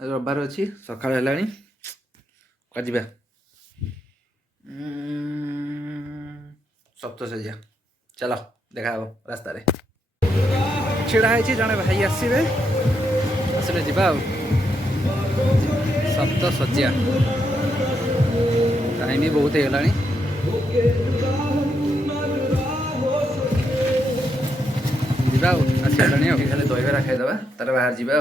रविवार अच्छी सकाल है क्या सप्तशଯ୍ୟା चलो देखा रास्तार ढाई जड़े भाई आसवे आसले जा सप्तशଯ୍ୟା टाइम बहुत होगा जा आसगला दहीबरा खाईदे तार बाहर जा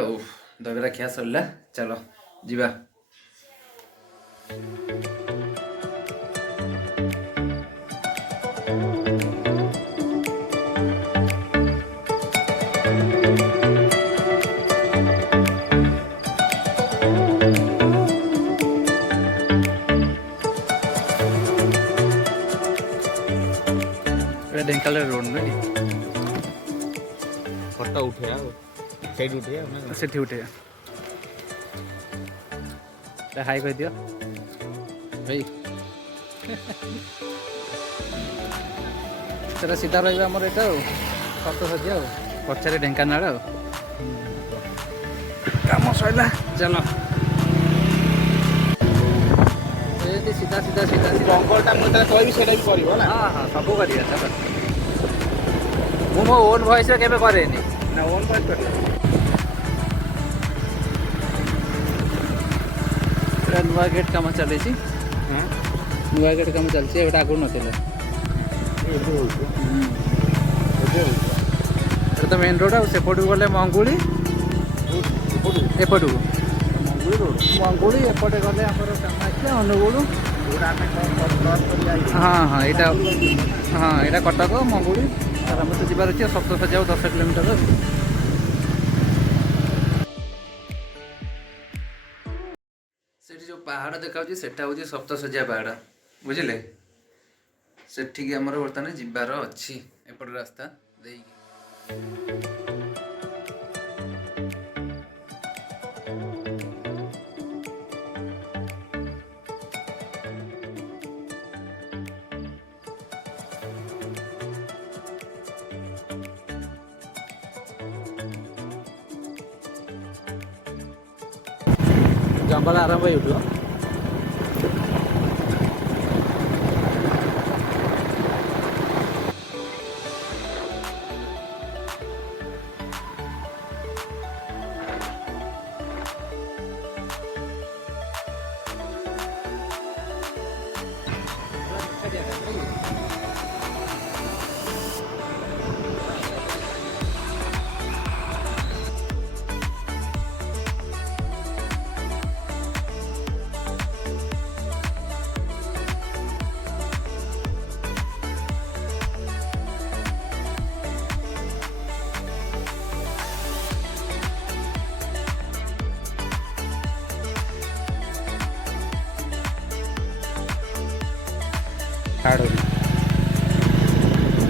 दहीबरा खिया सरला चलो जा ढेंकाल रोड नहीं फोटो उठे से उठे हाई कह दियो भाई सेटा सीधा रहा आमर यहाँ सप्तशଯ୍ୟା पचारे ढेंकानाल काम सरला चलो सीधा सीधा सीधा जंगलटा मुझे कहबी से हाँ हाँ सब कर चलो मु मो ओन वॉइस केबे करेनी ना ओन वॉइस कर नुआ गेट कम चली नुआ गेट कम चलती एटा आगु ना तो मेन रोड आसेपटू गले मंगुड़ी एपटू मंगुड़ी एपटे गले अनुगुड़ हाँ हाँ यहाँ कटक मंगुड़ी आराम से जबार अच्छे सप्तशଯ୍ୟା 10 किलोमीटर से जो पहाड़ देखा सेटा हूँ सप्तशଯ୍ୟା पहाड़ बुझे से आमर बर्तमान जीवार अच्छी एपट रास्ता देकी जंगल आरंभ हो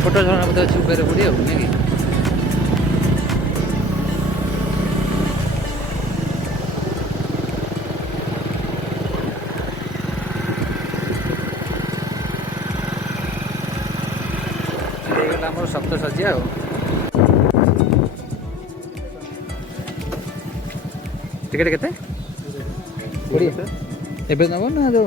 छोटा झरना बोलते अच्छी ऊपर पड़ी हो नहीं आम सप्तशଯ୍ୟା टिकेट केते 20 एबे नब ना जो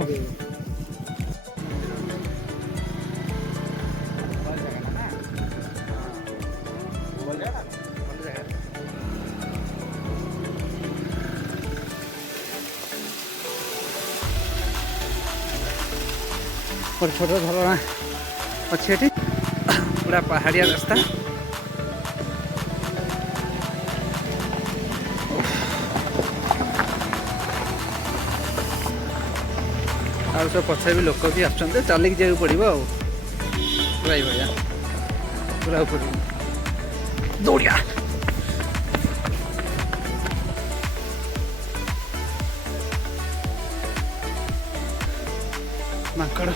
छोट झरना अच्छे ये पूरा पहाड़िया रास्ता आ सब पछे भी लोक भी आसते चलिक जा पड़ो पूरा भाया पूरा ऊपर दौड़िया माकड़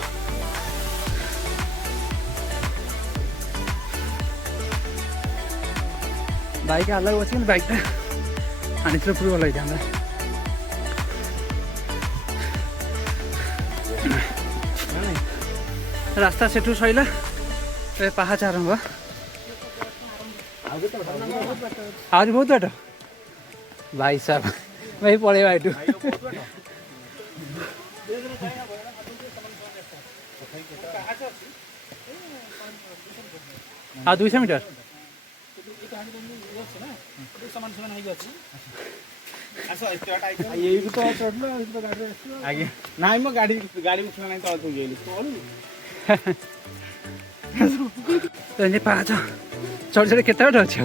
बाइक अलग बस बाइक आनी पूरा भल होता रास्ता सेठू सैला पाहाच आरंभ आज बहुत बाट भाई साहब भाई पड़ेगा एटू हाँ 200 मीटर ଆଜ୍ଞା ନାଇଁ ମୋ ଗାଡ଼ି ଉଠିଲା ନାହିଁ ତଳେ ଥୋଇଲି तो ये पाँच छोटे छोटे कितना बाट अच्छे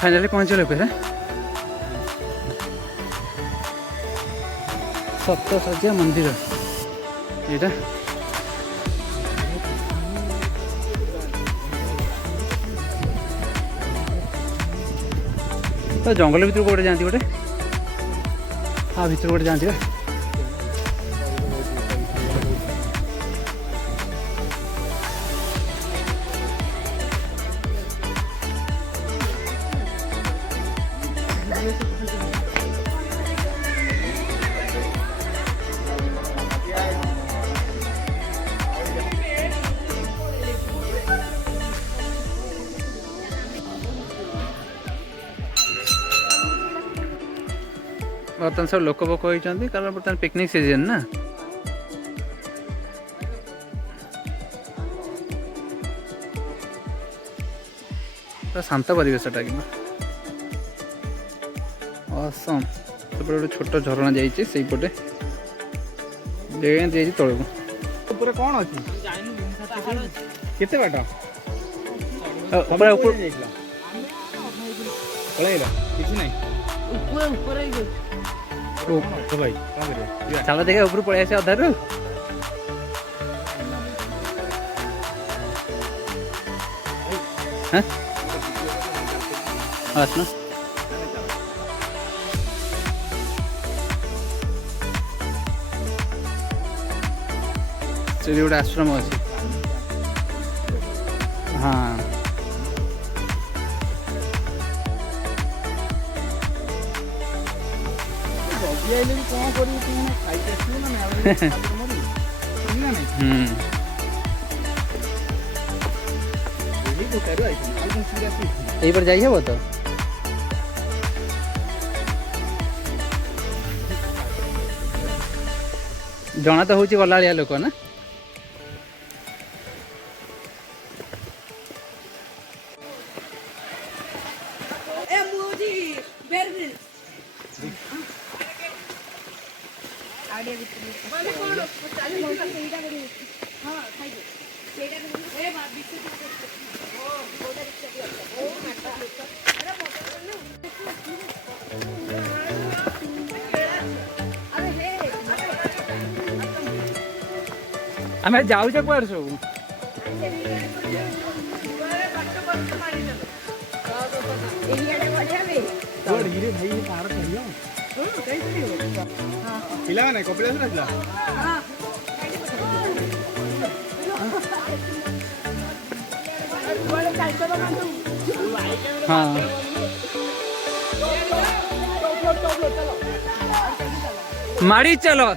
फाइनली पहुँच गए पे सप्तशଯ୍ୟା मंदिर ये तो जंगल भर गोटे जाती गोटे हाँ भर गोटे जाती बर्तमान सब लोक पोक होती कारण बर्तमान पिकनिक सीजन ना शांत परिवेशटा कि असम सेपटे गोटे छोट झरणा जापटे तौक ଉପରେ କ'ଣ ଅଛି କେତେ ବାଟ ପଳେଇଲା କିଛି ନାହିଁ ଭାଇ କ'ଣ କରିବା चल देखा ऊपर पड़े आसे अधारू आसना से गोटे आश्रम अच्छे हाँ ଆଇଲେ ବି କ'ଣ କରିବୁ ତୁ ଖାଇକି ଆସିବୁ ନା यही पर जाइए वो तो जना तो हूँ गलाड़िया लोक ना आम जाऊे कौन सब ପିଲାମାନେ କପିଳାସ ଆସିଲା हाँ माड़ी चलो